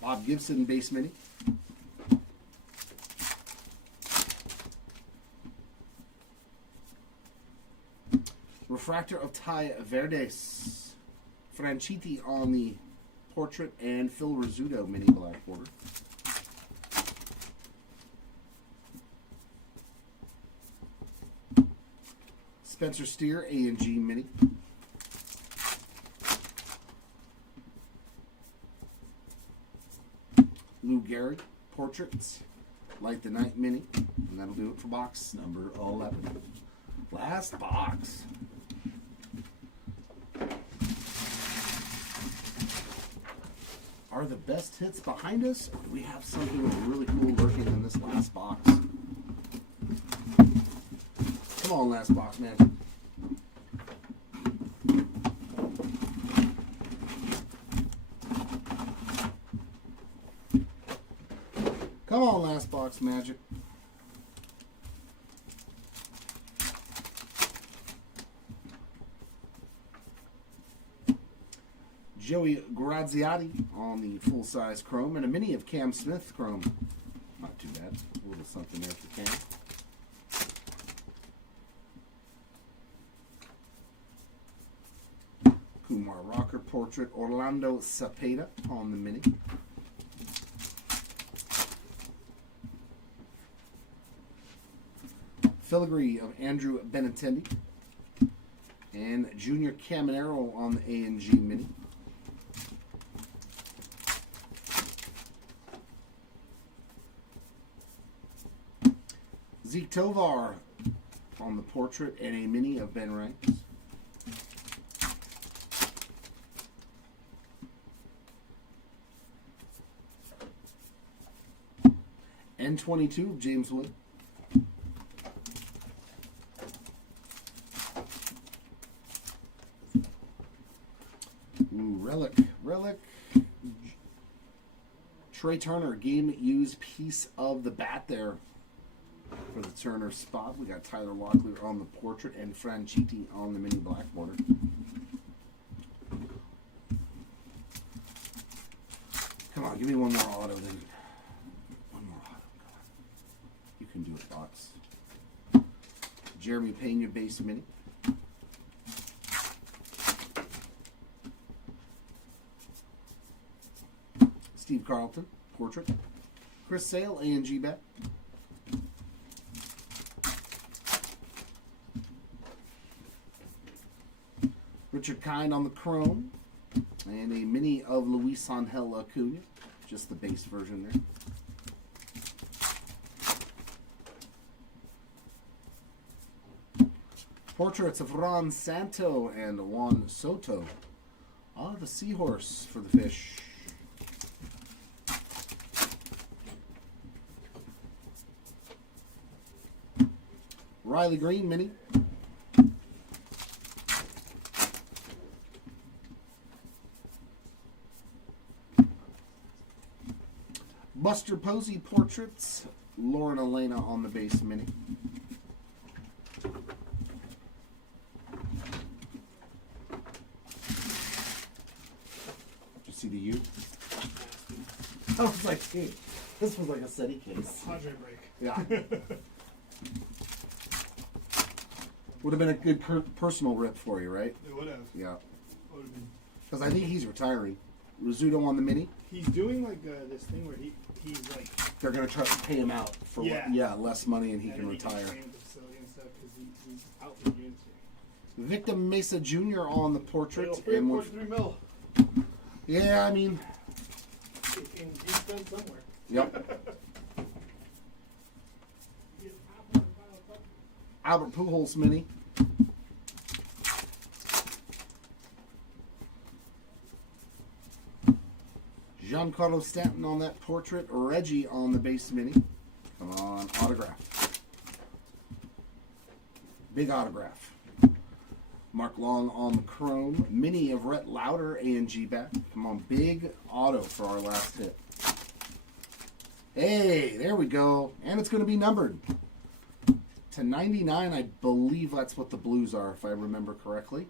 Bob Gibson base mini. Refractor of Ty Verdes. Franchitti on the portrait and Phil Rizzuto mini black border. Spencer Steer A&G mini. Lou Gehrig portraits. Light the Night mini. And that'll do it for box number 11. Last box. Are the best hits behind us, or do we have something really cool lurking in this last box? Come on, last box, man. Come on, last box magic. Joey Graziati on the full-size chrome, and a mini of Cam Smith chrome. Not too bad. A little something there for Cam. Kumar Rocker portrait, Orlando Cepeda on the mini. Filigree of Andrew Benintendi. And Junior Caminero on the A&G mini. Zeke Tovar on the portrait and a mini of Ben Ranks. N22 of James Wood. Ooh, relic. Trey Turner, game used piece of the bat there for the Turner spot. We got Tyler Locklear on the portrait and Franchitti on the mini black border. Come on, give me one more auto then. One more auto. Come on. You can do it, box. Jeremy Pena base mini. Steve Carlton portrait. Chris Sale A&G bat. Richard Kind on the chrome, and a mini of Luis Angel Acuna, just the base version there. Portraits of Ron Santo and Juan Soto. Ah, the seahorse for the fish. Riley Green mini. Buster Posey portraits. Lauren Elena on the base mini. Did you see the U? I was like, hey, this was like a SETI case. Padre break. Yeah. Would have been a good personal rip for you, right? It would have. Yeah. Would have been. Because I think he's retiring. Rizzuto on the mini. He's doing like this thing where he's like. They're going to try to pay him out for less money and he can retire. He can train at the facility and stuff because he's out for unity. Victim Mesa Jr. on the portrait. And 3.3 mil. Yeah, I mean. He can be spent somewhere. Yep. Albert Pujols mini. Giancarlo Stanton on that portrait. Reggie on the base mini. Come on, autograph. Big autograph. Mark Long on the chrome. Mini of Rhett Lauder A&G back. Come on, big auto for our last hit. Hey, there we go. And it's going to be numbered to 99. I believe that's what the blues are, if I remember correctly.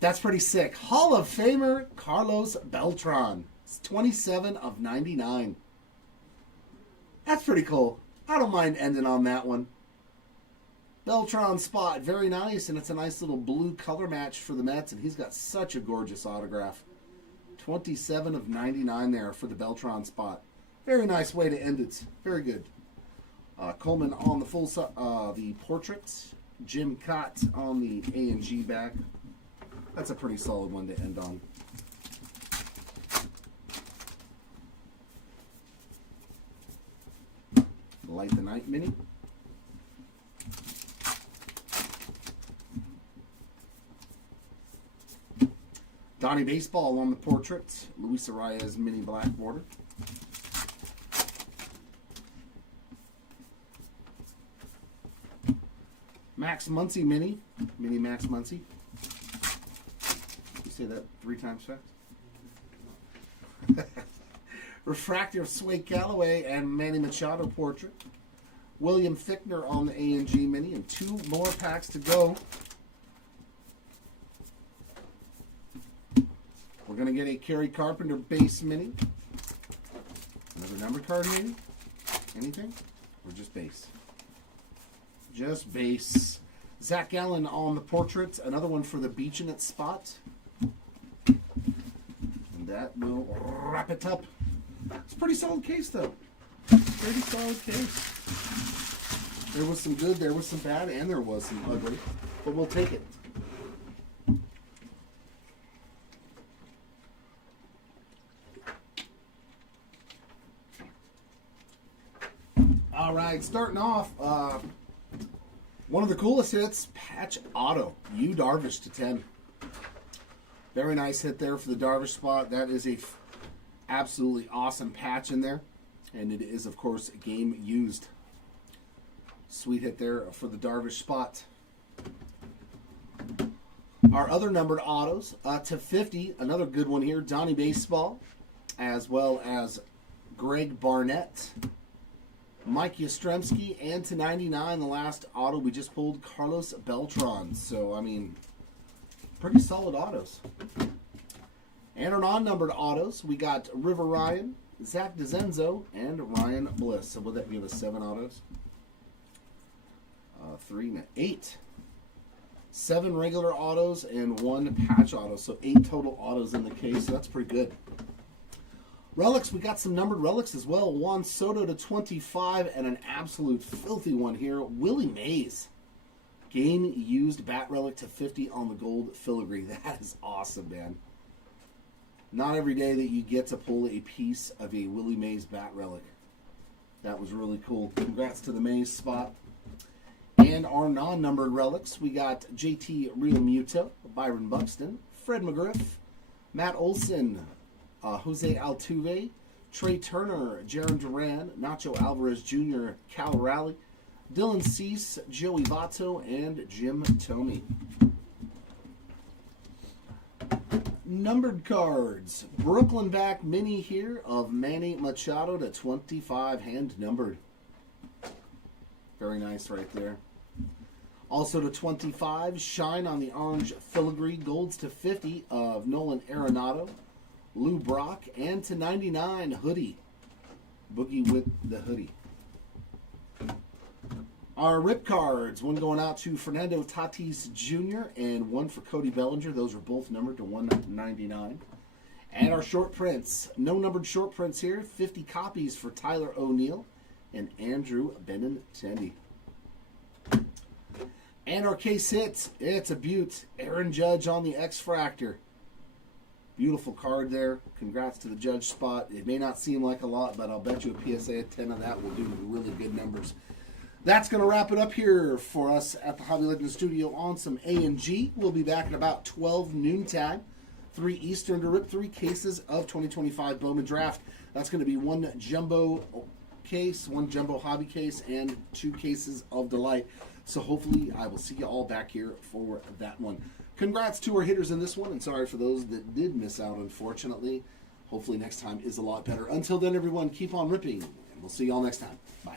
That's pretty sick. Hall of Famer Carlos Beltran. It's 27 of 99. That's pretty cool. I don't mind ending on that one. Beltran spot, very nice, and it's a nice little blue color match for the Mets, and he's got such a gorgeous autograph. 27 of 99 there for the Beltran spot. Very nice way to end it. Very good. Coleman on the the portraits. Jim Cott on the A&G back. That's a pretty solid one to end on. Light the Night mini. Donnie Baseball on the portrait. Luis Arias mini black border. Max Muncy mini. Mini Max Muncy. You say that 3 times fast? Refractor Sway Calloway and Manny Machado portrait. William Fichtner on the A&G mini, and 2 more packs to go. We're going to get a Kerry Carpenter base mini. Another number card maybe? Anything? Or just base? Just base. Zach Allen on the portrait. Another one for the Beach in its spot. And that will wrap it up. It's a pretty solid case, though. Pretty solid case. There was some good, there was some bad, and there was some ugly. But we'll take it. All right, starting off, one of the coolest hits, patch auto, Yu Darvish to 10. Very nice hit there for the Darvish spot. That is a absolutely awesome patch in there, and it is, of course, game used. Sweet hit there for the Darvish spot. Our other numbered autos, to 50, another good one here, Donnie Baseball, as well as Greg Barnett. Mike Yastrzemski, and to 99, the last auto we just pulled, Carlos Beltran. So, I mean, pretty solid autos. And our non-numbered autos, we got River Ryan, Zach DeZenzo, and Ryan Bliss. So, would that give us 7 autos? 3 and 8. 7 regular autos and 1 patch auto. So, 8 total autos in the case. So, that's pretty good. Relics, we got some numbered relics as well. Juan Soto to 25 and an absolute filthy one here. Willie Mays. Game used bat relic to 50 on the gold filigree. That is awesome, man. Not every day that you get to pull a piece of a Willie Mays bat relic. That was really cool. Congrats to the Mays spot. And our non-numbered relics, we got JT Realmuto, Byron Buxton, Fred McGriff, Matt Olson, Jose Altuve, Trey Turner, Jaron Duran, Nacho Alvarez Jr., Cal Raleigh, Dylan Cease, Joey Votto, and Jim Thome. Numbered cards. Brooklyn back mini here of Manny Machado to 25, hand numbered. Very nice right there. Also to 25, shine on the orange filigree, golds to 50 of Nolan Arenado, Lou Brock, and to 99, hoodie. Boogie with the hoodie. Our rip cards, one going out to Fernando Tatis Jr. and one for Cody Bellinger. Those are both numbered to 199. And our short prints, no numbered short prints here. 50 copies for Tyler O'Neill and Andrew Benintendi. And our case hits, it's a beaut. Aaron Judge on the X-Fractor. Beautiful card there. Congrats to the Judge spot. It may not seem like a lot, but I'll bet you a PSA of 10 of that will do really good numbers. That's going to wrap it up here for us at the Hobby Legends Studio on some A&G. We'll be back at about 12 noontime. 3 Eastern to rip 3 cases of 2025 Bowman Draft. That's going to be 1 jumbo case, 1 jumbo hobby case, and 2 cases of Delight. So hopefully I will see you all back here for that one. Congrats to our hitters in this one, and sorry for those that did miss out, unfortunately. Hopefully next time is a lot better. Until then, everyone, keep on ripping, and we'll see you all next time. Bye.